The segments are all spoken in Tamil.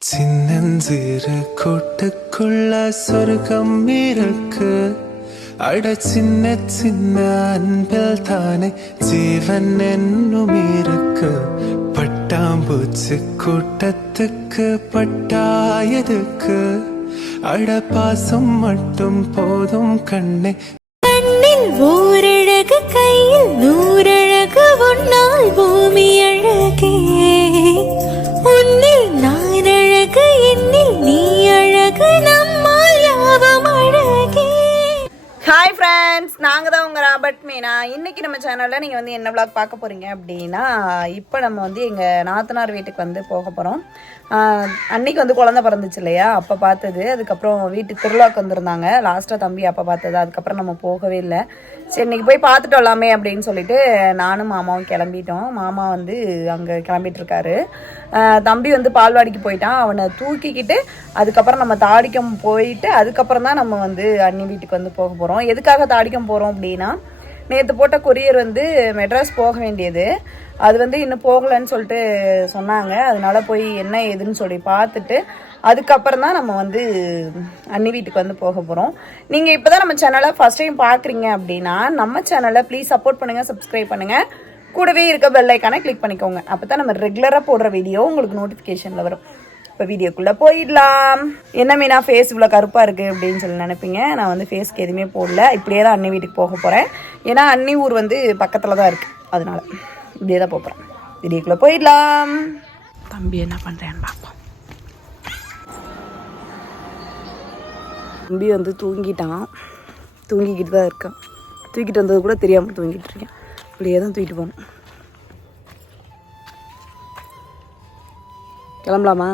சின்னஞ்சிறு கூட்டுக்குள்ள சொர்க்கம் இருக்கு. அட சின்ன சின்ன அன்பில் தானே ஜீவன் என்னும் இருக்கு. பட்டாம்பூச்சி கூட்டத்துக்கு பட்டாயதுக்கு அட பாசம் மட்டும் போதும் கண்ணே. கண்ணில் ஓரழகு கையில் நூறழகு உன்னால் பூமி ஃப்ரெண்ட்ஸ் நாங்கள் தான் உங்கள் ராபர்ட் மீனா. இன்றைக்கி நம்ம சேனலில் நீங்கள் வந்து என்ன விளாக் பார்க்க போகிறீங்க அப்படின்னா இப்போ நம்ம வந்து எங்கள் நாத்தனார் வீட்டுக்கு வந்து போக போகிறோம் அன்னைக்கு வந்து குழந்த பிறந்துச்சு இல்லையா? அப்போ பார்த்தது. அதுக்கப்புறம் வீட்டு திருவிழாக்கு வந்திருந்தாங்க. லாஸ்ட்டாக தம்பி அப்போ பார்த்தது. அதுக்கப்புறம் நம்ம போகவே இல்லை. சரி இன்றைக்கி போய் பார்த்துட்டு வரலாமே அப்படின்னு சொல்லிட்டு நானும் மாமாவும் கிளம்பிட்டோம். மாமா வந்து அங்கே கிளம்பிட்டுருக்காரு தம்பி வந்து பால்வாடிக்கு போயிட்டான். அவனை தூக்கிக்கிட்டு அதுக்கப்புறம் நம்ம தாடிக்கம் போயிட்டு அதுக்கப்புறம் தான் நம்ம வந்து அண்ணி வீட்டுக்கு வந்து போக போகிறோம் எதுக்காக தாடிக்கம் போகிறோம் அப்படின்னா நேற்று போட்ட கொரியர் வந்து மெட்ராஸ் போக வேண்டியது. அது வந்து இன்னும் போகலைன்னு சொல்லிட்டு சொன்னாங்க. அதனால போய் என்ன ஏதுன்னு சொல்லி பார்த்துட்டு அதுக்கப்புறம் தான் நம்ம வந்து அண்ணி வீட்டுக்கு வந்து போக போகிறோம் நீங்கள் இப்போ தான் நம்ம சேனலை ஃபஸ்ட் டைம் பார்க்குறீங்க அப்படின்னா நம்ம சேனலை ப்ளீஸ் சப்போர்ட் பண்ணுங்கள் சப்ஸ்கிரைப் பண்ணுங்கள் கூடவே இருக்க பெல் ஐக்கானை கிளிக் பண்ணிக்கோங்க. அப்போ தான் நம்ம ரெகுலராக போடுற வீடியோ உங்களுக்கு நோட்டிஃபிகேஷனில் வரும். இப்போ வீடியோக்குள்ளே போயிடலாம். என்ன மீனா ஃபேஸ் இவ்வளோ கருப்பாக இருக்குது அப்படின்னு சொல்லி நினைப்பீங்க. நான் வந்து ஃபேஸ்க்கு எதுவுமே போடல. இப்படியே தான் அண்ணி வீட்டுக்கு போக போகிறேன் ஏன்னா அண்ணி ஊர் வந்து பக்கத்தில் தான் இருக்குது அதனால இப்படியே தான் போகிறேன் வீடியோக்குள்ளே போயிடலாம். தம்பி என்ன பண்ணுறேன்னு பார்ப்போம் தம்பி வந்து தூங்கிட்டான். தூங்கிக்கிட்டு தான் இருக்கான். தூக்கிட்டு வந்தது கூட தெரியாமல் தூங்கிட்டு இருக்கேன். இப்படியே தான் தூக்கிட்டு போகணும் கிளம்பலாமா?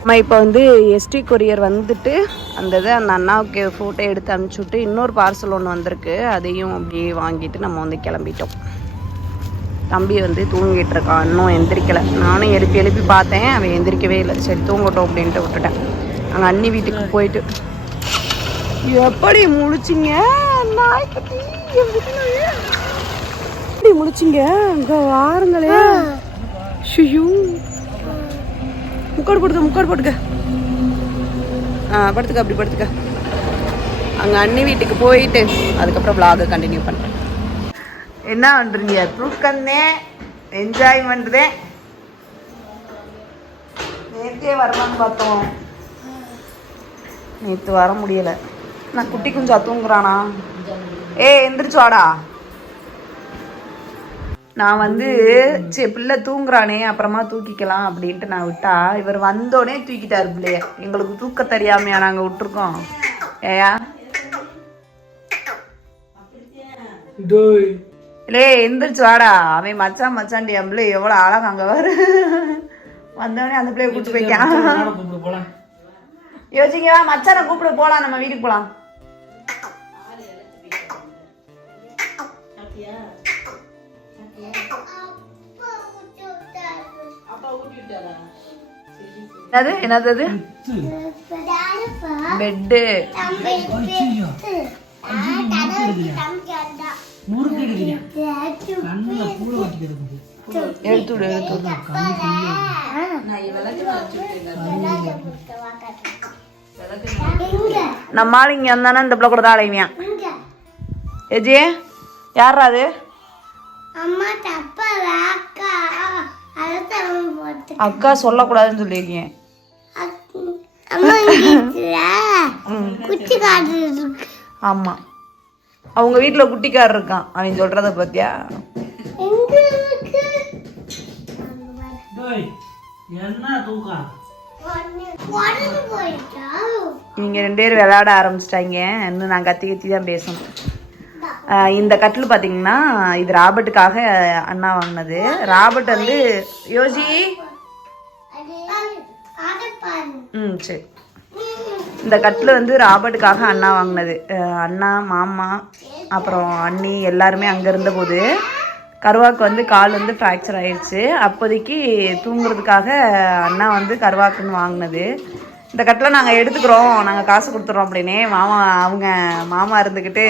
அம்மா இப்போ வந்து எஸ்டி கொரியர் வந்துட்டு அந்த இதை அந்த அண்ணாவுக்கு ஃபோட்டோ எடுத்து அனுப்பிச்சுட்டு இன்னொரு பார்சல் ஒன்று வந்திருக்கு. அதையும் அப்படியே வாங்கிட்டு நம்ம வந்து கிளம்பிட்டோம். தம்பி வந்து தூங்கிட்டு இருக்கான். இன்னும் எந்திரிக்கலை. நானும் எழுப்பி எழுப்பி பார்த்தேன். அவன் எந்திரிக்கவே இல்லை. சரி தூங்கட்டும் அப்படின்ட்டு விட்டுட்டேன். அங்கே அண்ணி வீட்டுக்கு போயிட்டு எப்படி முழிச்சிங்க? நாய்க்குட்டி எப்படி முழிச்சிங்க? அங்கே வாருங்களே. ஷியூ. முக்காடு போட்டுக்க முக்காடு போட்டுக்க. ஆ படுத்துக்க அப்படி படுத்துக்க. அங்கே அண்ணி வீட்டுக்கு போயிட்டு அதுக்கப்புறம் vlog கண்டினியூ பண்ணுறேன் என்ன பண்ணுறீங்க தூக்கந்தே என்ஜாய் பண்ணுறேன் நேற்றே வரலாம்னு பார்த்தோம். நேற்று வர முடியலை. நான் குட்டி குஞ்சா தூங்குறானா? ஏ எந்திரிச்சு வாடா. நான் வந்து சரி பிள்ளை தூங்குறானே அப்புறமா தூக்கிக்கலாம் அப்படின்ட்டு நான் விட்டா இவர் வந்தோடனே தூக்கிட்டாரு பிள்ளைய. எங்களுக்கு தூக்க தெரியாமையா நாங்கள் விட்டுருக்கோம். ஏயா? இல்லே எந்திரிச்சு வாடா. அவன் மச்சான் மச்சான்டி என் பிள்ளை எவ்வளோ அழகா அங்கே வரு வந்தோடனே அந்த பிள்ளைய கூப்பிட்டு போய்க்கான் யோசிங்க மச்சானை கூப்பிட போலாம் நம்ம வீட்டுக்கு போலாம். என்னது என்னது? பெட்டு எடுத்து விடு எடுத்து விடு நம்ம ஆள் இங்க வந்தானே இந்த பிள்ளை கூட தான் அலைவியான் ஏஜி யாரா அது? அம்மா தப்பா அக்கா. அக்கா சொல்லக்கூடாதுன்னு சொல்லியிருக்கேன் அம்மா குச்சி காட்டு இருக்கு. ஆமா. அவங்க வீட்டில் குட்டிக்காரர் இருக்கான். அவன் சொல்றத பத்தியா இருக்கு? உடஞ்சு போயிட்டா? இவங்க ரெண்டு பேரும் விளையாட ஆரம்பிச்சிட்டாங்க. இன்னும் நான் கத்தி கத்தி தான் பேசணும். இந்த கட்டில் பார்த்தீங்கன்னா இது ராபர்ட்டுக்காக அண்ணா வாங்கினது. ராபர்ட் வந்து யோசி ம் சரி. இந்த கட்டில் வந்து ராபர்ட்டுக்காக அண்ணா வாங்கினது. அண்ணா மாமா அப்புறம் அண்ணி எல்லாருமே அங்கே இருந்தபோது கருவாக்கு வந்து கால் வந்து ஃப்ராக்சர் ஆயிடுச்சு. அப்போதைக்கு தூங்குறதுக்காக அண்ணா வந்து கருவாக்குன்னு வாங்கினது. இந்த கட்டில் நாங்கள் எடுத்துக்கிறோம். நாங்கள் காசு கொடுத்துட்றோம் அப்படின்னே மாமா அவங்க மாமா இருந்துக்கிட்டு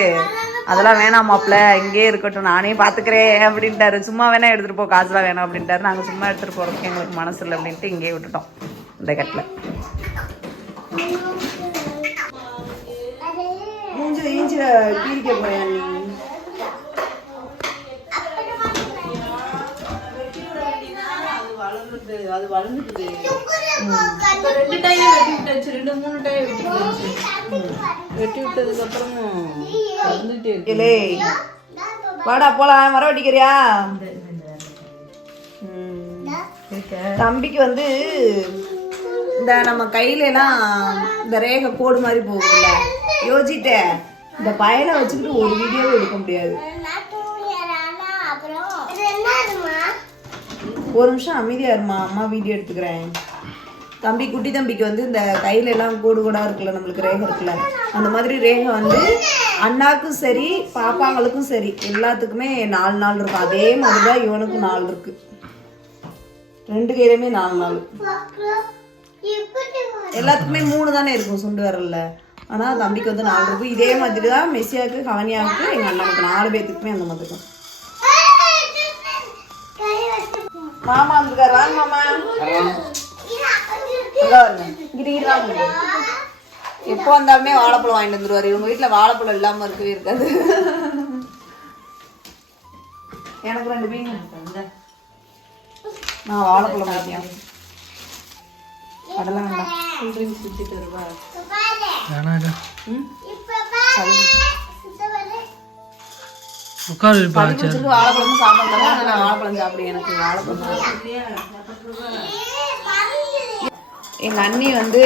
அதெல்லாம் வேணாம் மாப்பிள்ள இங்கேயே இருக்கட்டும். நானே பார்த்துக்கிறேன் அப்படின்ட்டாரு. சும்மா வேணா எடுத்துகிட்டு போ காசுலாம் வேணாம் அப்படின்ட்டாரு. நாங்கள் சும்மா எடுத்துகிட்டு போகிறதுக்கு எங்களுக்கு மனசு இல்லை அப்படின்ட்டு இங்கேயே விட்டுட்டோம். இந்த கட்டில். மூஞ்சில ஈஞ்சில கீரிக்க அது வளர்ந்துட்டு ரெண்டு டைம் வெட்டி விட்டாச்சு. ரெண்டு மூணு டைம் வெட்டி விட்டாச்சு. வெட்டி விட்டதுக்கு அப்புறமும் வந்துட்டே இருக்கு. வாடா போலாம். மரம் வெட்டிக்கிறியா? தம்பிக்கு வந்து இந்த நம்ம கையில எல்லாம் இந்த ரேகை கோடு மாதிரி போகுதுல்ல. யோசிச்சிட்டேன் இந்த பயலை வச்சுக்கிட்டு ஒரு வீடியோவும் எடுக்க முடியாது. ஒரு நிமிஷம் அமைதியாக இருமா அம்மா வீடியோ எடுத்துக்கிறேன். தம்பி குட்டி தம்பிக்கு வந்து இந்த கையில எல்லாம் கோடு கூடா இருக்குல்ல நம்மளுக்கு ரேகை இருக்குல்ல அந்த மாதிரி ரேகை வந்து அண்ணாக்கும் சரி பாப்பாங்களுக்கும் சரி எல்லாத்துக்குமே நாலு நாள் இருக்கும். அதே மாதிரி தான் இவனுக்கும் நாலு இருக்கு. ரெண்டு கையிலுமே நாலு நாள். எல்லாத்துக்குமே மூணு தானே இருக்கும் சுண்டு வரல ஆனால் தம்பிக்கு வந்து நாலு இருக்கும் இதே மாதிரி தான் மெஸ்ஸியாவுக்கு கவனியாவுக்கு எங்கள் அண்ணனுக்கு நாலு பேத்துக்குமே அந்த மாதிரி தான் மாமா வந்துருக்காரு. வாங்க மாமா. எப்போ வந்தாலுமே வாழைப்பழம் வாங்கிட்டு வந்துருவாரு. இவங்க வீட்டுல வாழைப்பழம் இல்லாம இருக்கவே இருக்காது. எனக்கு ரெண்டு பீங்க நான் வாழைப்பழம் வாங்கியா? அதெல்லாம் வேண்டாம். சுத்திட்டு வருவா. உட்காரு வாழைப்பழமும் சாப்பிடலாம் வாழைப்பழம் சாப்பிடுவேன் எனக்கு வாழைப்பழம் எங்க அண்ணி வந்து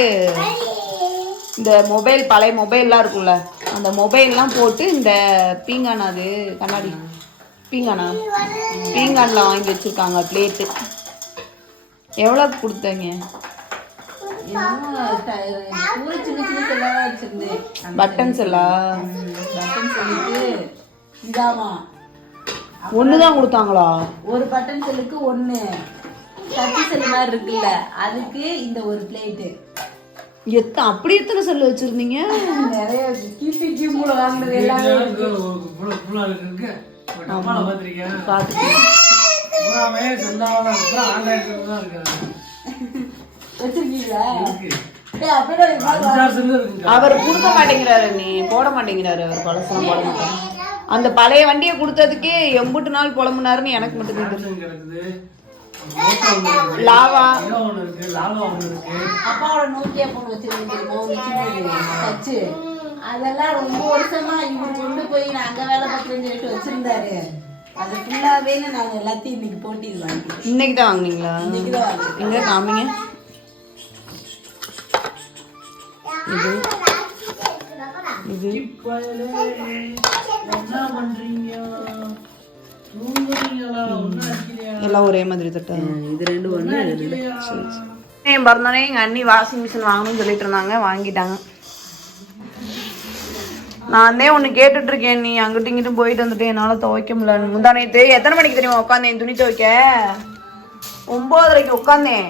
இந்த மொபைல் பழைய மொபைல்லாம் இருக்கும்ல அந்த மொபைல்லாம் போட்டு இந்த பீங்கான் அது கண்ணாடி. பீங்கானா? பீங்கான்ல வாங்கி வச்சிருக்காங்க பிளேட்டு எவ்வளோக்கு கொடுத்தீங்க? பட்டன்ஸ் எல்லாம் பட்டன் சொல்லிட்டு இதாமா ஒன்று தான் கொடுத்தாங்களா? ஒரு பட்டன் செல்லுக்கு ஒண்ணு. டச்சு செல் மாதிரி இருக்குல்ல அதுக்கு இந்த ஒரு பிளேட்டு எத்த அப்படி எத்தனை செல்லு வச்சிருந்தீங்க? நிறைய கிபி கிம்புல வாங்கினது எல்லாமே இருக்கு. அவர் கொடுக்க மாட்டேங்கிறாரு நீ போட மாட்டேங்கிறாரு அவர் பழசெல்லாம் போட மாட்டாங்க அந்த பழைய வண்டியை கொடுத்ததுக்கே எம்புட்டு நாள் புலம்புனாருன்னு எனக்கு மட்டும் தெரியும் லாவா. அப்பாவோட நோக்கியா போன் டச்சு அதெல்லாம் ரொம்ப வருஷமா இவர் கொண்டு போய் நான் அங்க வேலை பார்க்குறேன்னு சொல்லிட்டு வச்சிருந்தாரு. அது ஃபுல்லாவே நாங்க எல்லாத்தையும் இன்னைக்கு போட்டி இது வாங்கிட்டோம் இன்னைக்கு தான் வாங்குனீங்களா? இன்னைக்கு தான் வாங்கிட்டோம் எங்க காமிங்க. இது. இது எல்லாம் ஒரே மாதிரி தட்டா. இது ரெண்டு ஒண்ணு என் பிறந்தோடனே எங்கள் அண்ணி வாஷிங் மிஷின் வாங்கணும்னு சொல்லிட்டு இருந்தாங்க வாங்கிட்டாங்க. நான் தான் ஒன்று கேட்டுட்டு இருக்கேன் நீ அங்கிட்டும் இங்கிட்டும் போயிட்டு வந்துட்டு என்னால் துவைக்க முடியல. முந்தானேத்து எத்தனை மணிக்கு தெரியுமா உட்காந்தேன் துணி துவைக்க? ஒம்போதரைக்கு உட்காந்தேன்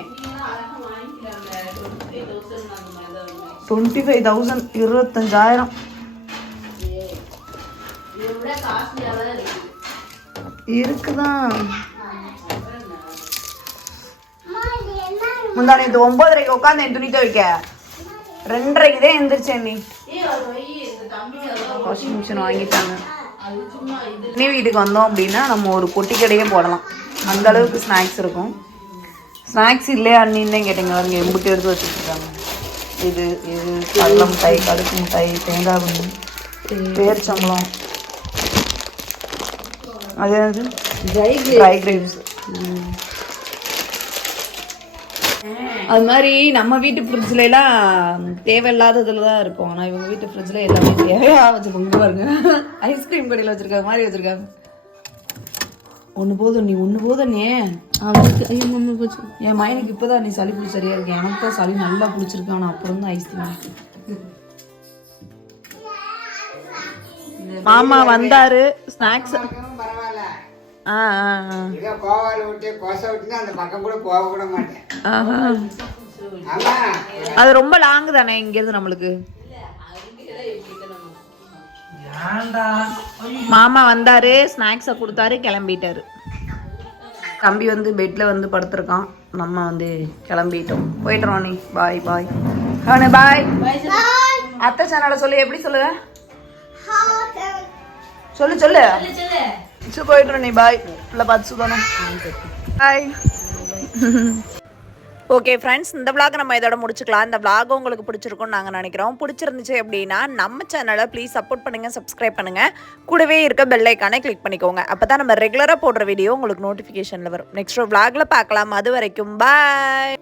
டுவெண்ட்டி ஃபைவ் தௌசண்ட் இருபத்தஞ்சாயிரம். இருக்குதான் முந்தானேத்து ஒன்பதரைக்கு உட்காந்தேன் துணி துவைக்க ரெண்டரைக்கு தான் எந்திரிச்சேன் நீ வாஷிங் மிஷின் வாங்கிட்டாங்க நீ வீட்டுக்கு வந்தோம் அப்படின்னா நம்ம ஒரு பொட்டி கடையே போடலாம் அந்த அளவுக்கு ஸ்நாக்ஸ் இருக்கும் ஸ்நாக்ஸ் இல்லையா அண்ணின்னு தான் கேட்டீங்க பாருங்க எம்புட்டு எடுத்து வச்சுருக்காங்க இது இது கடலை மிட்டாய் கடுப்பு மிட்டாய் தேங்காய் பண்ணி பேர்ச்சம்பளம் அது என்னது? ட்ரை கிரேப்ஸ் அது மாதிரி நம்ம வீட்டு ஃப்ரிட்ஜ்ல எல்லாம் தேவையில்லாததுல தான் இருக்கும். ஆனால் இவங்க வீட்டு ஃப்ரிட்ஜ்ல எல்லாமே தேவையா வச்சுக்கோங்க பாருங்க. ஐஸ்கிரீம் கடையில் வச்சிருக்காங்க மாதிரி வச்சிருக்காங்க. ஒன்று போதும் நீ ஒன்று போதும் நீ. அவருக்கு ஐயோ மம்மி போச்சு. என் மைனுக்கு இப்போதான் நீ சளி பிடிச்சி சரியா இருக்கு. எனக்கு தான் சளி நல்லா பிடிச்சிருக்கு. ஆனால் அப்புறம் தான் ஐஸ்கிரீம் மாமா வந்தாரு. ஸ்நாக்ஸ் ஆ ஆ ஆ. இதோ கோவால் விட்டு கோசை விட்டுனா அந்த பக்கம் கூட போக கூட மாட்டேன். ஆஹா. அது ரொம்ப லாங் தானே இங்கேருந்து நம்மளுக்கு? மாமா வந்தாரு ஸ்நாக்ஸை கொடுத்தாரு கிளம்பிட்டாரு. தம்பி வந்து பெட்ல வந்து படுத்திருக்கான். நம்ம வந்து கிளம்பிட்டோம். போயிட்டுறோம் நீ. பாய் பாய் அவனே பாய் அத்தை சேனலை சொல்லு எப்படி சொல்லுவ? சொல்லு சொல்லு. சரி போயிட்டுறோம் நீ பாய் இல்லை பார்த்து சுதானே பாய் ஓகே ஃப்ரெண்ட்ஸ் இந்த விளாக் நம்ம இதோட முடிச்சுக்கலாம். இந்த விளாக் உங்களுக்கு பிடிச்சிருக்கும்னு நாங்கள் நினைக்கிறோம். பிடிச்சிருந்துச்சு அப்படின்னா நம்ம சேனலை ப்ளீஸ் சப்போர்ட் பண்ணுங்கள் சப்ஸ்கிரைப் பண்ணுங்கள் கூடவே இருக்க பெல் ஐக்கானை கிளிக் பண்ணிக்கோங்க. அப்போ தான் நம்ம ரெகுலராக போடுற வீடியோ உங்களுக்கு நோட்டிஃபிகேஷனில் வரும். நெக்ஸ்ட் விளாகில் பார்க்கலாம். அது வரைக்கும் பாய்